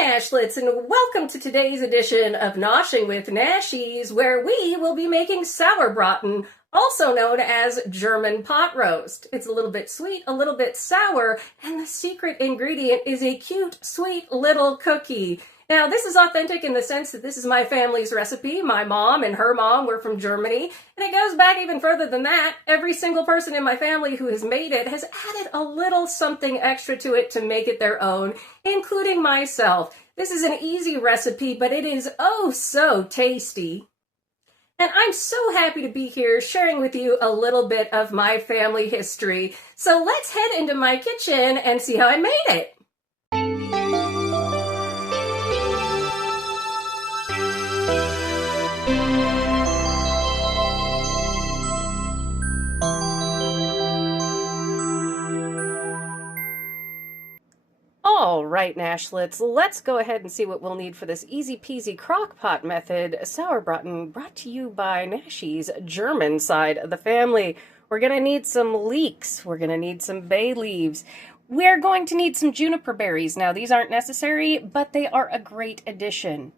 Nashlets, and welcome to today's edition of Noshing with Nashies, where we will be making Sauerbraten, also known as German pot roast. It's a little bit sweet, a little bit sour, and the secret ingredient is a cute, sweet little cookie. Now, this is authentic in the sense that this is my family's recipe. My mom and her mom were from Germany, and it goes back even further than that. Every single person in my family who has made it has added a little something extra to it to make it their own, including myself. This is an easy recipe, but it is oh so tasty. And I'm so happy to be here sharing with you a little bit of my family history. So let's head into my kitchen and see how I made it. All right, Nashlets, let's go ahead and see what we'll need for this easy peasy crockpot method Sauerbraten, brought to you by Nashies, German side of the family. We're going to need some leeks. We're going to need some bay leaves. We're going to need some juniper berries. Now, these aren't necessary, but they are a great addition.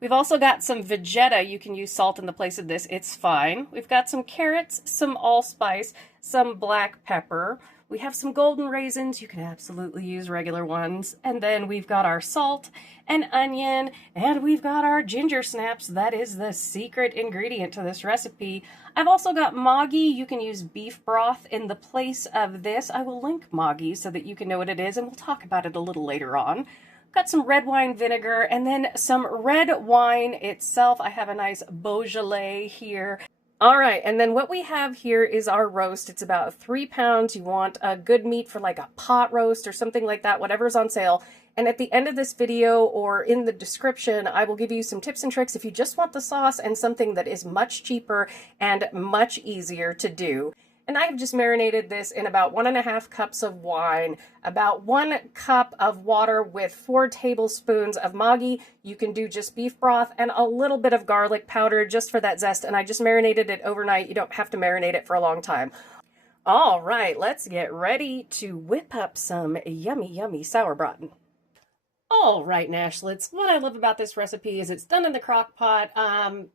We've also got some Vegeta. You can use salt in the place of this. It's fine. We've got some carrots, some allspice, some black pepper. We have some golden raisins. You can absolutely use regular ones. And then we've got our salt and onion, and we've got our ginger snaps. That is the secret ingredient to this recipe. I've also got Maggi. You can use beef broth in the place of this. I will link Maggi so that you can know what it is, and we'll talk about it a little later on. Got some red wine vinegar, and then some red wine itself. I have a nice Beaujolais here. All right, and then what we have here is our roast. It's about 3 pounds. You want a good meat for like a pot roast or something like that, whatever's on sale. And at the end of this video or in the description, I will give you some tips and tricks if you just want the sauce and something that is much cheaper and much easier to do. And I've just marinated this in about 1.5 cups of wine, about 1 cup of water with 4 tablespoons of Maggi. You can do just beef broth and a little bit of garlic powder just for that zest. And I just marinated it overnight. You don't have to marinate it for a long time. All right, let's get ready to whip up some yummy, yummy Sauerbraten. All right, Nashlets, what I love about this recipe is it's done in the crock pot.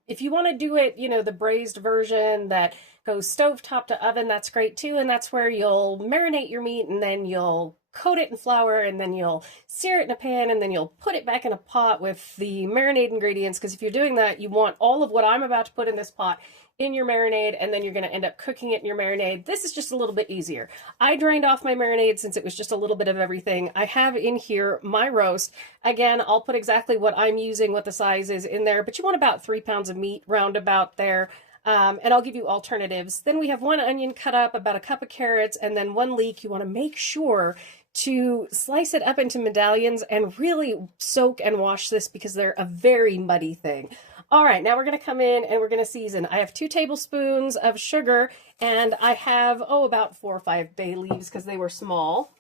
If you want to do it, the braised version that goes stovetop to oven, that's great too. And that's where you'll marinate your meat, and then you'll coat it in flour, and then you'll sear it in a pan, and then you'll put it back in a pot with the marinade ingredients. Because if you're doing that, you want all of what I'm about to put in this pot in your marinade, and then you're going to end up cooking it in your marinade. This is just a little bit easier. I drained off my marinade since it was just a little bit of everything. I have in here my roast. Again, I'll put exactly what I'm using, what the size is in there, but you want about 3 pounds of meat roundabout there. And I'll give you alternatives. Then we have 1 onion cut up, about 1 cup of carrots, and then 1 leek. You want to make sure to slice it up into medallions and really soak and wash this because they're a very muddy thing. All right, now we're going to come in and we're going to season. I have 2 tablespoons of sugar, and I have, about 4 or 5 bay leaves because they were small.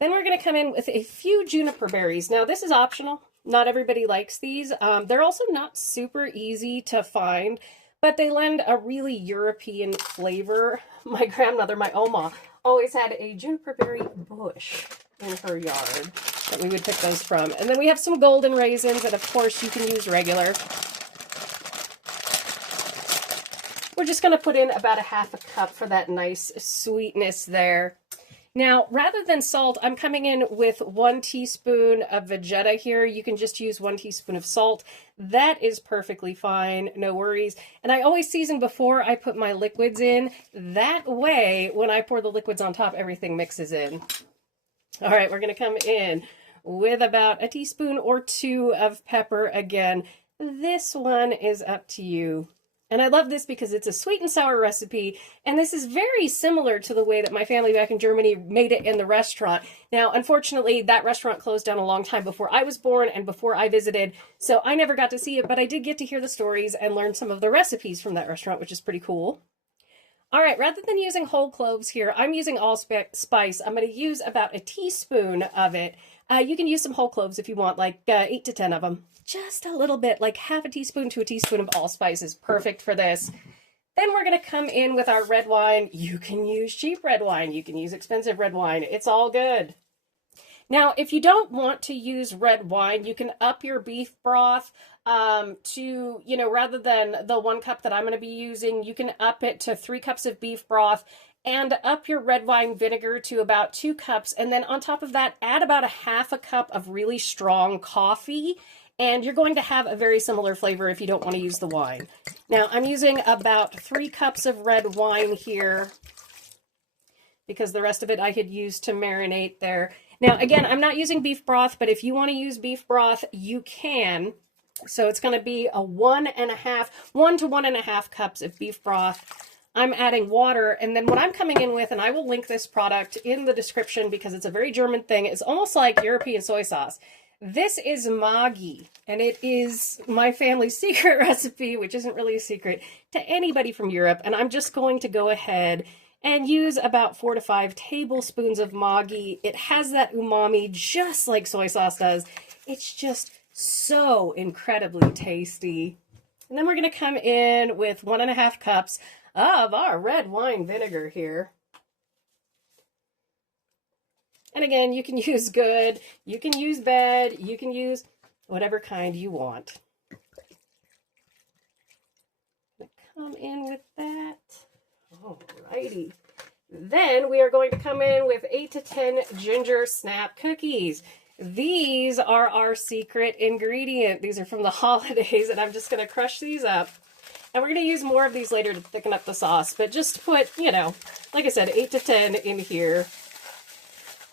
Then we're going to come in with a few juniper berries. Now, this is optional. Not everybody likes these. They're also not super easy to find, but they lend a really European flavor. My grandmother, my Oma, always had a juniper berry bush in her yard that we would pick those from. And then we have some golden raisins, and of course you can use regular. We're just going to put in about 1/2 cup for that nice sweetness there. Now, rather than salt, I'm coming in with 1 teaspoon of Vegeta here. You can just use 1 teaspoon of salt. That is perfectly fine, no worries. And I always season before I put my liquids in. That way, when I pour the liquids on top, everything mixes in. All right, we're going to come in with about 1 teaspoon or 2 of pepper. Again, this one is up to you. And I love this because it's a sweet and sour recipe, and this is very similar to the way that my family back in Germany made it in the restaurant. Now, unfortunately, that restaurant closed down a long time before I was born and before I visited, so I never got to see it, but I did get to hear the stories and learn some of the recipes from that restaurant, which is pretty cool. All right, rather than using whole cloves here, I'm using allspice. I'm going to use about 1 teaspoon of it. You can use some whole cloves if you want, like 8 to 10 of them. Just a little bit, like 1/2 teaspoon to 1 teaspoon of allspice is perfect for this. Then we're going to come in with our red wine. You can use cheap red wine. You can use expensive red wine. It's all good. Now, if you don't want to use red wine, you can up your beef broth to, rather than the 1 cup that I'm going to be using, you can up it to 3 cups of beef broth and up your red wine vinegar to about 2 cups. And then on top of that, add about a half a cup of really strong coffee. And you're going to have a very similar flavor if you don't want to use the wine. Now, I'm using about 3 cups of red wine here because the rest of it I had used to marinate there. Now, again, I'm not using beef broth, but if you want to use beef broth, you can. So it's going to be a 1 to 1.5 cups of beef broth. I'm adding water, and then what I'm coming in with, and I will link this product in the description because it's a very German thing. It's almost like European soy sauce. This is Maggi, and it is my family's secret recipe, which isn't really a secret to anybody from Europe. And I'm just going to go ahead and use about 4 to 5 tablespoons of Maggi. It has that umami just like soy sauce does. It's just so incredibly tasty. And then we're going to come in with 1.5 cups of our red wine vinegar here. And again, you can use good, you can use bad, you can use whatever kind you want. Come in with that. Alrighty. Then we are going to come in with 8 to 10 Gingersnap Cookies. These are our secret ingredient. These are from the holidays, and I'm just going to crush these up. And we're going to use more of these later to thicken up the sauce, but just put, like I said, 8 to 10 in here,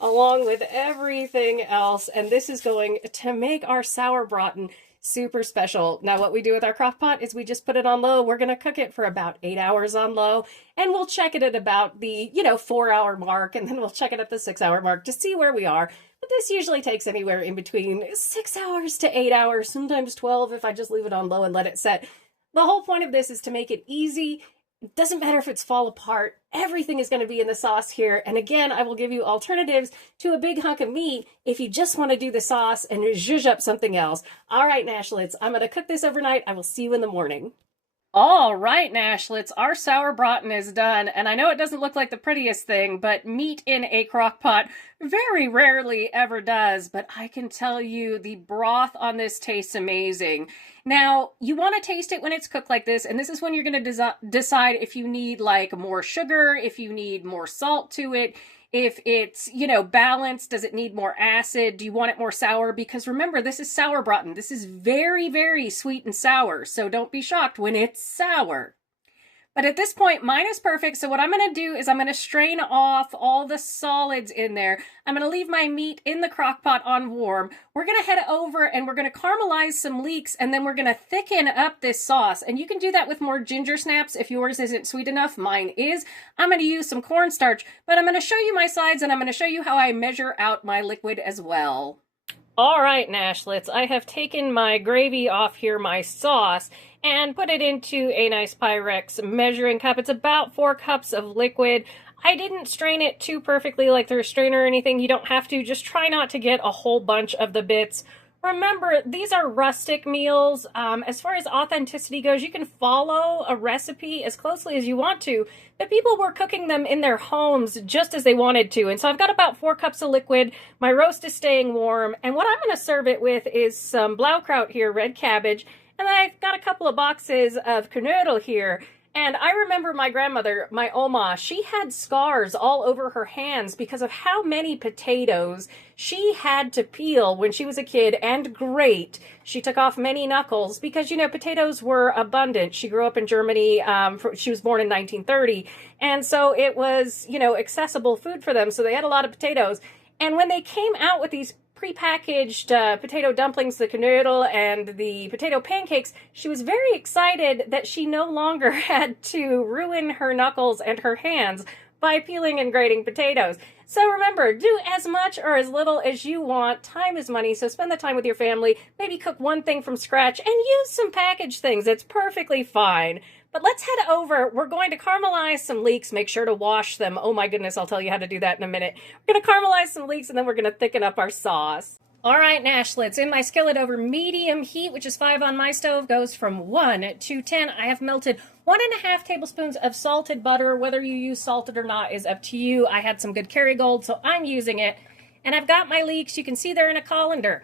along with everything else. And this is going to make our Sauerbraten super special. Now, what we do with our crock pot is we just put it on low. We're going to cook it for about 8 hours on low, and we'll check it at about the, 4-hour mark, and then we'll check it at the 6-hour mark to see where we are. But this usually takes anywhere in between 6 hours to 8 hours, sometimes 12 if I just leave it on low and let it set. The whole point of this is to make it easy. It doesn't matter if it's fall apart. Everything is going to be in the sauce here. And again, I will give you alternatives to a big hunk of meat if you just want to do the sauce and zhuzh up something else. All right, Nashlets, I'm going to cook this overnight. I will see you in the morning. All right, Nashlets, our Sauerbraten is done, and I know it doesn't look like the prettiest thing, but meat in a crock pot very rarely ever does, but I can tell you the broth on this tastes amazing. Now, you want to taste it when it's cooked like this, and this is when you're going to decide if you need like more sugar, if you need more salt to it, if it's, balanced, does it need more acid? Do you want it more sour? Because remember, this is Sauerbraten. This is very, very sweet and sour, so don't be shocked when it's sour. But at this point, mine is perfect, so what I'm going to do is I'm going to strain off all the solids in there. I'm going to leave my meat in the crock pot on warm. We're going to head over and we're going to caramelize some leeks, and then we're going to thicken up this sauce. And you can do that with more ginger snaps if yours isn't sweet enough. Mine is. I'm going to use some cornstarch, but I'm going to show you my sides, and I'm going to show you how I measure out my liquid as well. All right, Nashlets, I have taken my gravy off here, my sauce, and put it into a nice Pyrex measuring cup. It's about 4 cups of liquid. I didn't strain it too perfectly like through a strainer or anything. You don't have to. Just try not to get a whole bunch of the bits. Remember, these are rustic meals. As far as authenticity goes, you can follow a recipe as closely as you want to, but people were cooking them in their homes just as they wanted to. And so I've got about 4 cups of liquid. My roast is staying warm. And what I'm going to serve it with is some blaukraut here, red cabbage. And then I've got a couple of boxes of knödel here. And I remember my grandmother, my Oma, she had scars all over her hands because of how many potatoes she had to peel when she was a kid and grate. She took off many knuckles because, potatoes were abundant. She grew up in Germany. She was born in 1930. And so it was, accessible food for them. So they had a lot of potatoes. And when they came out with these prepackaged potato dumplings, the knödel, and the potato pancakes, she was very excited that she no longer had to ruin her knuckles and her hands by peeling and grating potatoes. So remember, do as much or as little as you want. Time is money, so spend the time with your family. Maybe cook one thing from scratch and use some packaged things. It's perfectly fine. But let's head over. We're going to caramelize some leeks. Make sure to wash them. Oh my goodness, I'll tell you how to do that in a minute. We're going to caramelize some leeks, and then we're going to thicken up our sauce. All right, Nashlets, in my skillet over medium heat, which is 5 on my stove, goes from 1 to 10. I have melted 1.5 tablespoons of salted butter. Whether you use salted or not is up to you. I had some good Kerrygold, so I'm using it. And I've got my leeks. You can see they're in a colander.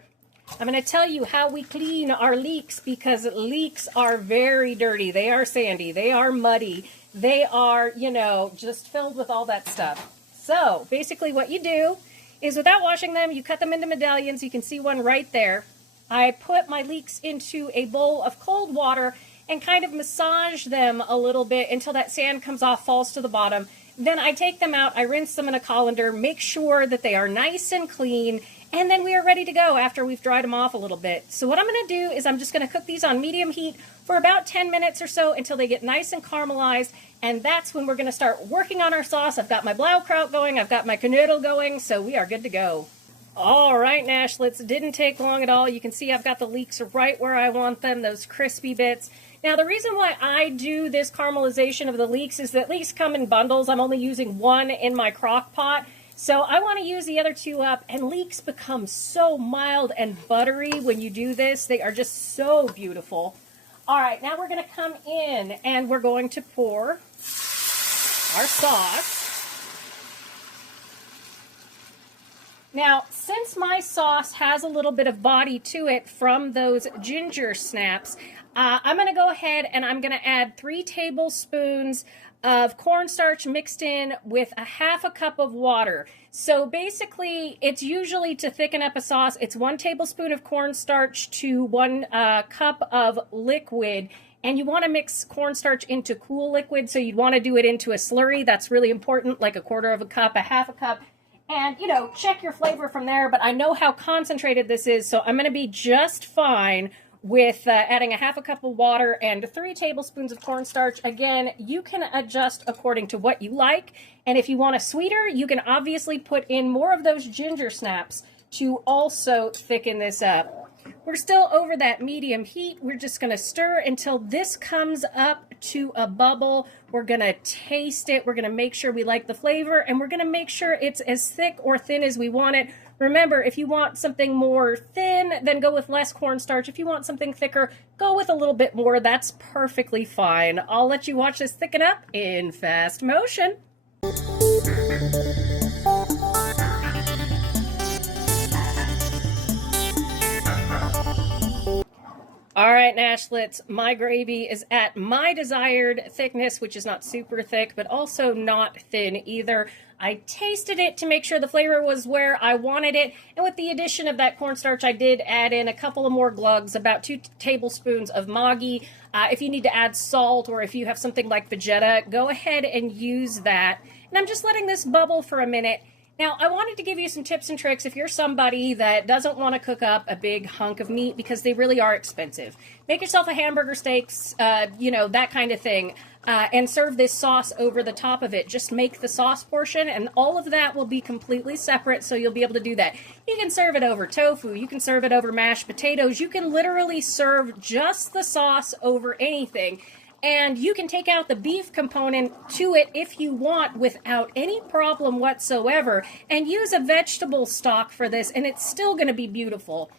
I'm going to tell you how we clean our leeks, because leeks are very dirty. They are sandy. They are muddy. They are, you know, just filled with all that stuff. So basically what you do is, without washing them, you cut them into medallions. You can see one right there. I put my leeks into a bowl of cold water and kind of massage them a little bit until that sand comes off, falls to the bottom. Then I take them out, I rinse them in a colander, make sure that they are nice and clean, and then we are ready to go after we've dried them off a little bit. So what I'm going to do is I'm just going to cook these on medium heat for about 10 minutes or so until they get nice and caramelized, and that's when we're going to start working on our sauce. I've got my Blaukraut going, I've got my Knödel going, so we are good to go. All right, Nashlets, didn't take long at all. You can see I've got the leeks right where I want them, those crispy bits. Now, the reason why I do this caramelization of the leeks is that leeks come in bundles. I'm only using one in my crock pot. So I want to use the other two up, and leeks become so mild and buttery when you do this. They are just so beautiful. All right, now we're going to come in and we're going to pour our sauce. Now, since my sauce has a little bit of body to it from those ginger snaps, I'm going to go ahead and I'm going to add 3 tablespoons of cornstarch mixed in with a half a cup of water. So basically, it's usually, to thicken up a sauce, it's 1 tablespoon of cornstarch to 1 cup of liquid. And you want to mix cornstarch into cool liquid, so you'd want to do it into a slurry. That's really important, like a quarter of a cup, a half a cup. And, you know, check your flavor from there, but I know how concentrated this is, so I'm going to be just fine with adding a half a cup of water and 3 tablespoons of cornstarch. Again, you can adjust according to what you like, and if you want a sweeter, you can obviously put in more of those ginger snaps to also thicken this up. We're still over that medium heat. We're just going to stir until this comes up to a bubble. We're going to taste it. We're going to make sure we like the flavor, and we're going to make sure it's as thick or thin as we want it. Remember, if you want something more thin, then go with less cornstarch. If you want something thicker, go with a little bit more. That's perfectly fine. I'll let you watch this thicken up in fast motion. All right, Nashlets, my gravy is at my desired thickness, which is not super thick, but also not thin either. I tasted it to make sure the flavor was where I wanted it, and with the addition of that cornstarch, I did add in a couple of more glugs, about 2 tablespoons of Maggi. If you need to add salt, or if you have something like Vegeta, go ahead and use that. And I'm just letting this bubble for a minute. Now, I wanted to give you some tips and tricks if you're somebody that doesn't want to cook up a big hunk of meat, because they really are expensive. Make yourself a hamburger steaks, you know, that kind of thing, and serve this sauce over the top of it. Just make the sauce portion, and all of that will be completely separate, so you'll be able to do that. You can serve it over tofu. You can serve it over mashed potatoes. You can literally serve just the sauce over anything. And you can take out the beef component to it if you want without any problem whatsoever, and use a vegetable stock for this, and it's still going to be beautiful.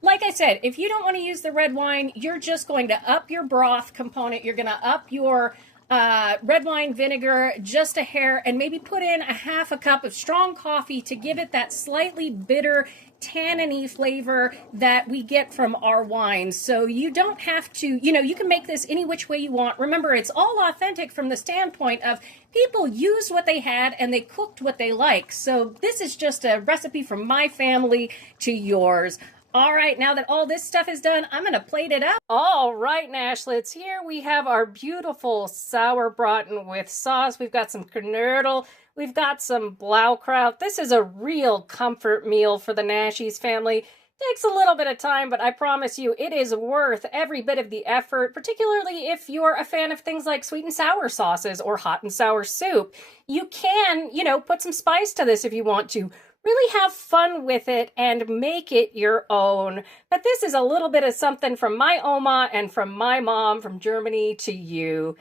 Like I said, if you don't want to use the red wine, you're just going to up your broth component. You're going to up your red wine vinegar just a hair, and maybe put in a half a cup of strong coffee to give it that slightly bitter, tanniny flavor that we get from our wines. So you don't have to, you know, you can make this any which way you want. Remember, it's all authentic from the standpoint of people used what they had and they cooked what they like. So this is just a recipe from my family to yours. All right, now that all this stuff is done, I'm going to plate it up. All right, Nashlets, here we have our beautiful Sauerbraten with sauce. We've got some Knödel. We've got some Blaukraut. This is a real comfort meal for the Nashies family. Takes a little bit of time, but I promise you it is worth every bit of the effort, particularly if you're a fan of things like sweet and sour sauces or hot and sour soup. You can, you know, put some spice to this if you want to. Really have fun with it and make it your own. But this is a little bit of something from my Oma and from my mom from Germany to you.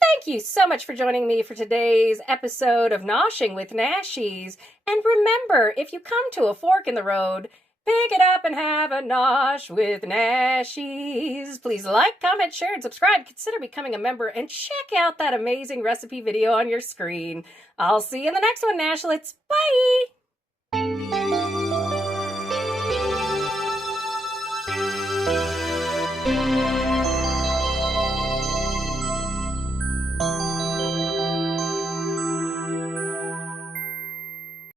Thank you so much for joining me for today's episode of Noshing with Nashies. And remember, if you come to a fork in the road, pick it up and have a nosh with Nashies. Please like, comment, share, and subscribe. Consider becoming a member and check out that amazing recipe video on your screen. I'll see you in the next one, Nashlets. Bye!